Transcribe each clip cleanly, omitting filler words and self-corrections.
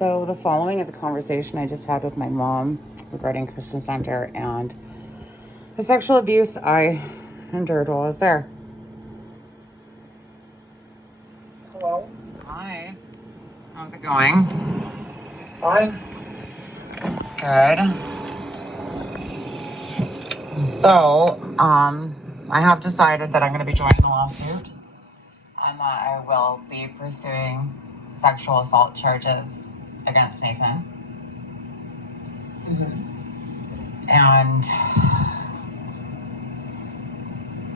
So the following is a conversation I just had with my mom regarding Christian Center and the sexual abuse I endured while I was there. Hello? Hi. How's it going? Fine. It's good. So, I have decided that I'm going to be joining a lawsuit and that I will be pursuing sexual assault charges against Nathan. And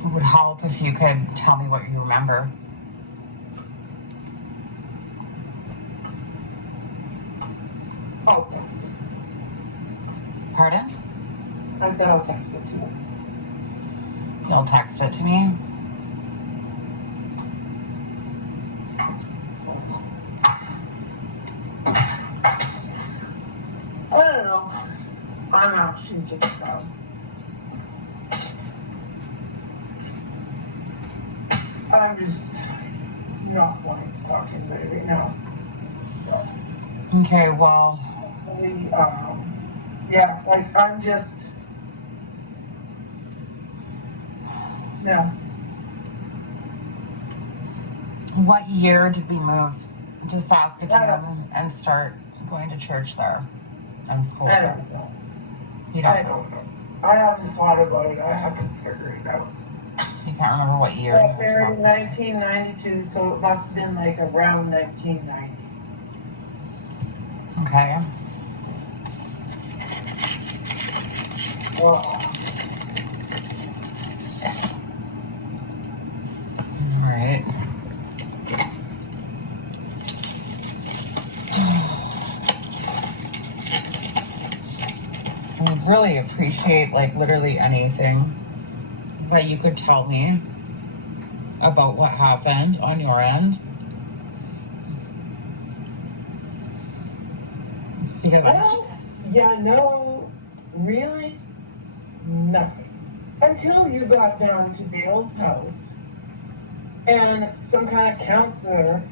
it would help if you could tell me what you remember. I'll text it. Pardon? I said I'll text it to you. You'll text it to me? I don't know. I'm actually just, I'm just not wanting to talk to anybody right now. Okay, well, yeah, like, I'm just, yeah. what year did we move to Saskatoon and start going to church there and school I there? don't know. You I don't? don't know. I haven't thought about it. I haven't figured it out. You can't remember what year? I got married in 1992, so it must have been like around 1990. Okay. Wow. All right. I would really appreciate, like, literally anything that you could tell me about what happened on your end. Because no, really nothing. Until you got down to Dale's house and some kind of counselor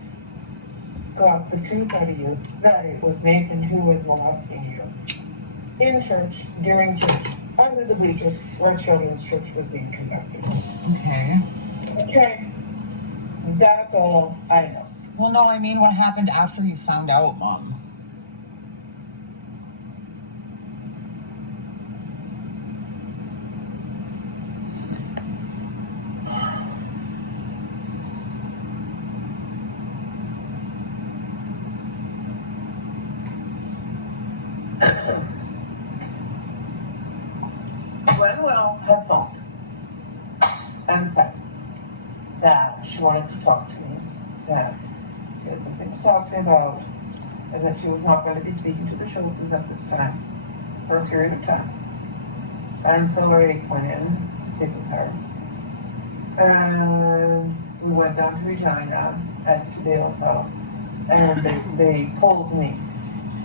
got the truth out of you that it was Nathan who was molesting you. In church, during church, under the bleachers where children's church was being conducted. Okay. That's all I know. Well, no, I mean what happened after you found out, Mom. Glenwell had phoned and said that she wanted to talk to me, that she had something to talk to me about, and that she was not going to be speaking to the Schultzes at this time for a period of time. And so I went in to speak with her. And we went down to Regina at Dale's house, and they told me.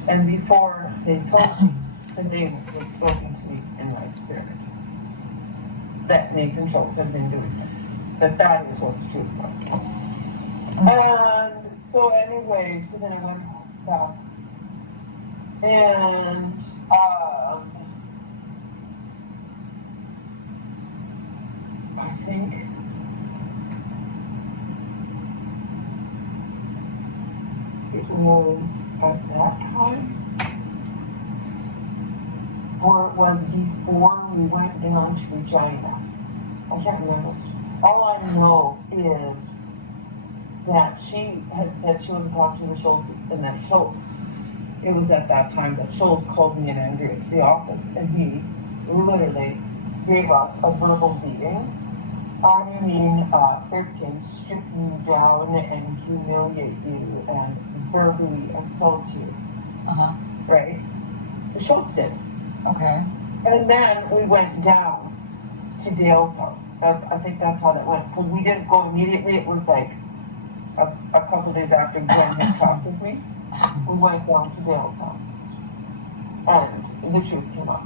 And before they told me, the name was spoken to me in my spirit. That Nathan Schultz had been doing this. That is what the truth was. And so anyway, so then I went back. And I think it was at that time, or it was before we went down to Regina. I can't remember. All I know is that she had said she was talking to the Schultzes, and that Schultz, it was at that time that Schultz called me and Andrea to the office, and he literally gave us a verbal beating. I mean, freaking strip you down and humiliate you and verbally assault you. Right? The Schultz did. Okay. And then we went down to Dale's house. I think that's how that went. Because we didn't go immediately. It was like a couple days after Glenn had talked with me. We went down to Dale's house. And the truth came up.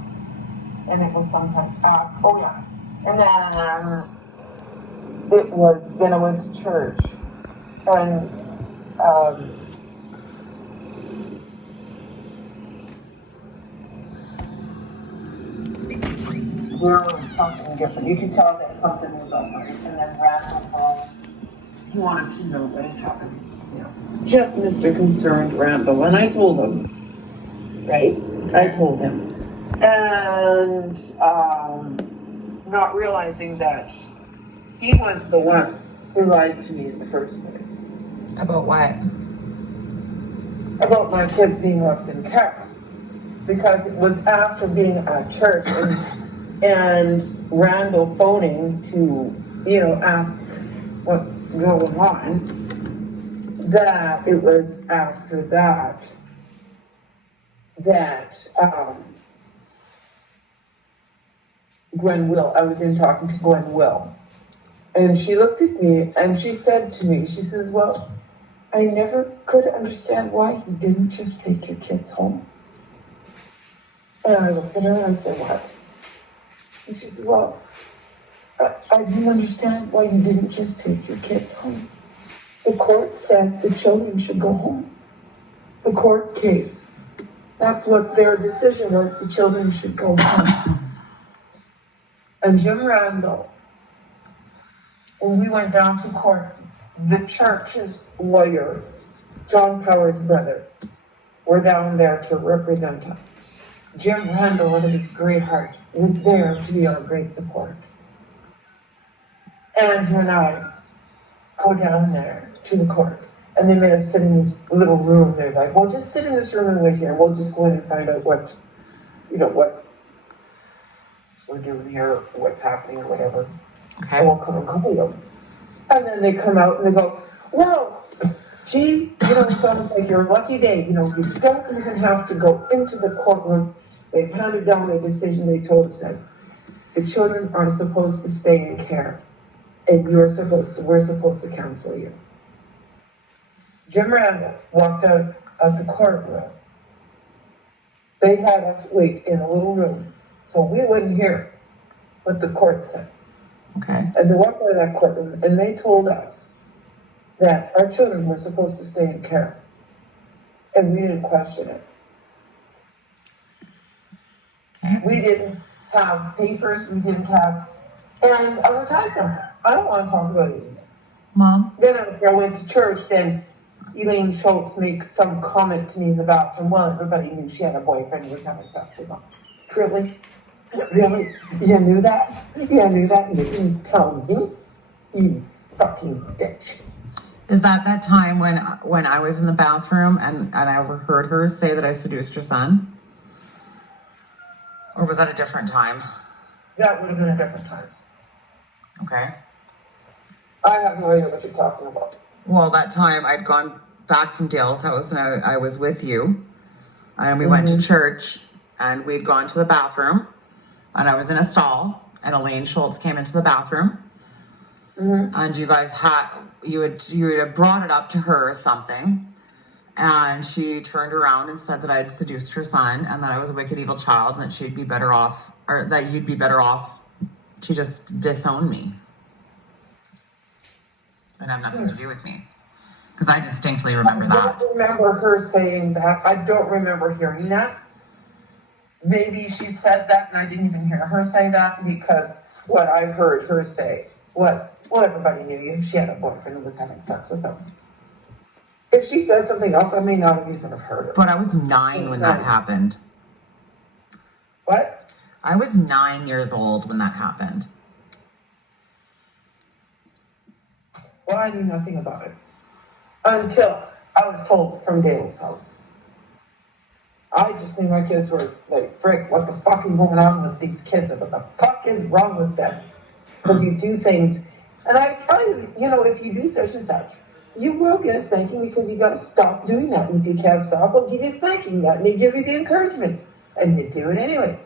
And it was sometime after. Oh, yeah. And then then I went to church. And there was something different. You could tell that something was up, right? And then Randall, he wanted to know what had happened. Just Mr. Concerned Randall. And I told him, right? I told him. And not realizing that he was the one who lied to me in the first place. About what? About my kids being left in care. Because it was after being at church and Randall phoning to, ask what's going on, that it was after that I was in talking to Gwen Will. And she looked at me and she said to me, she says, well, I never could understand why he didn't just take your kids home. And I looked at her and I said, what? And she said, well, I didn't understand why you didn't just take your kids home. The court said the children should go home. The court case, that's what their decision was, the children should go home. And Jim Randall, when we went down to court, the church's lawyer, John Power's brother, were down there to represent us. Jim Randall, out of his great heart, was there to be our great support. Andrew and I go down there to the court, and they made us sit in this little room. They're like, well, just sit in this room and wait here. We'll just go in and find out what we're doing here, what's happening, or whatever. Okay. And we'll come and call them. And then they come out and they go, well, gee, it sounds like your lucky day. You don't even have to go into the courtroom. They've handed down their decision. They told us that the children are supposed to stay in care. And we're supposed to counsel you. Jim Randall walked out of the courtroom. They had us wait in a little room so we wouldn't hear what the court said. Okay. And they walked out of that courtroom and they told us that our children were supposed to stay in care. And we didn't question it. Okay. We didn't have papers, and I'm going to tell you something. I don't want to talk about it anymore. Mom? Then after I went to church, then Elaine Schultz makes some comment to me in the bathroom. Well, everybody knew she had a boyfriend who was having sex with him. Really? Really? You knew that? You knew that and you didn't tell me? You fucking bitch. Is that time when I was in the bathroom and I overheard her say that I seduced her son? Or was that a different time? That would have been a different time. Okay. I have no idea what you're talking about. Well, that time I'd gone back from Dale's house and I was with you. And we went to church and we'd gone to the bathroom. And I was in a stall and Elaine Schultz came into the bathroom. And you guys you had brought it up to her or something. And she turned around and said that I had seduced her son and that I was a wicked evil child and that she'd be better off, or that you'd be better off to just disown me and have nothing to do with me. Because I distinctly remember that. I don't remember her saying that. I don't remember hearing that. Maybe she said that and I didn't even hear her say that, because what I heard her say was, well, everybody knew you. She had a boyfriend who was having sex with him. If she said something else, I may not have even have heard it. But I was 9 when that happened. What? I was 9 years old when that happened. Well, I knew nothing about it until I was told from Dale's house. I just knew my kids were like, frick, what the fuck is going on with these kids? What the fuck is wrong with them? Because you do things, and I tell you, if you do such and such, you will get a spanking, because you got to stop doing that. And if you can't stop, I'll give you a spanking, and they give you the encouragement, and you do it anyways.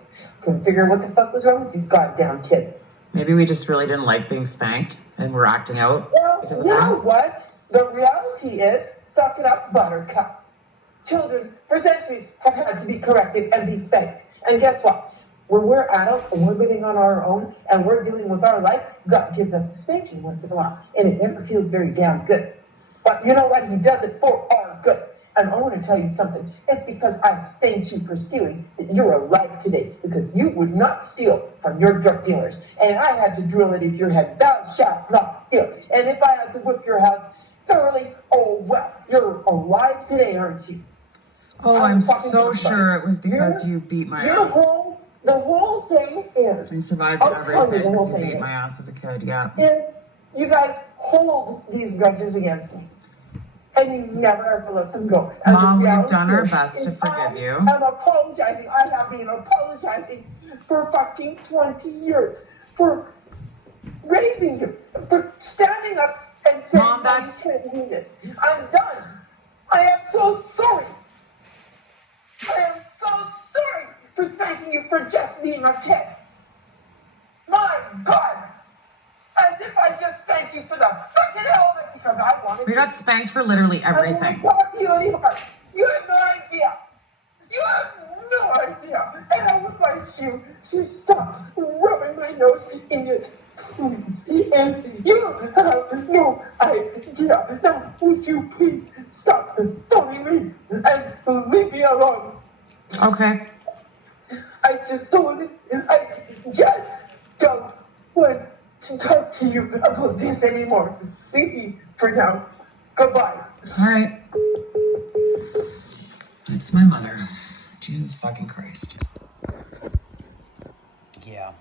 Couldn't figure out what the fuck was wrong with you goddamn kids. Maybe we just really didn't like being spanked and we're acting out because of you that. know what? The reality is, suck it up, buttercup. Children, for centuries, have had to be corrected and be spanked. And guess what? When we're adults and we're living on our own and we're dealing with our life, God gives us a spanking once in a while. And it never feels very damn good. But you know what? He does it for our good. And I want to tell you something. It's because I spanked you for stealing that you're alive today. Because you would not steal from your drug dealers. And I had to drill it if your head. Thou shalt not steal. And if I had to whip your house thoroughly, oh well, you're alive today, aren't you? Oh, I'm so sure it was because you beat my ass. The whole thing is... I survived everything because you beat my ass as a kid, yeah. And you guys hold these grudges against me. And you never ever let them go. Mom, we've done our best to forgive you. I'm apologizing. I have been apologizing for fucking 20 years. For raising you. For standing up and saying, Mom, you can't do this. I'm done. I am so sorry. I am so sorry for spanking you for just being a kid. My God. As if I just spanked you for the fucking hell of it because I wanted to. We got spanked for literally everything. I didn't talk to you anymore. You have no idea. You have no idea. And I would like you to stop rubbing my nose in it, please. And you have no idea. Now, would you please stop bullying me and leave me alone? Okay. I just don't want to talk to you about this anymore. See for now. Goodbye. All right. That's my mother. Jesus fucking Christ. Yeah.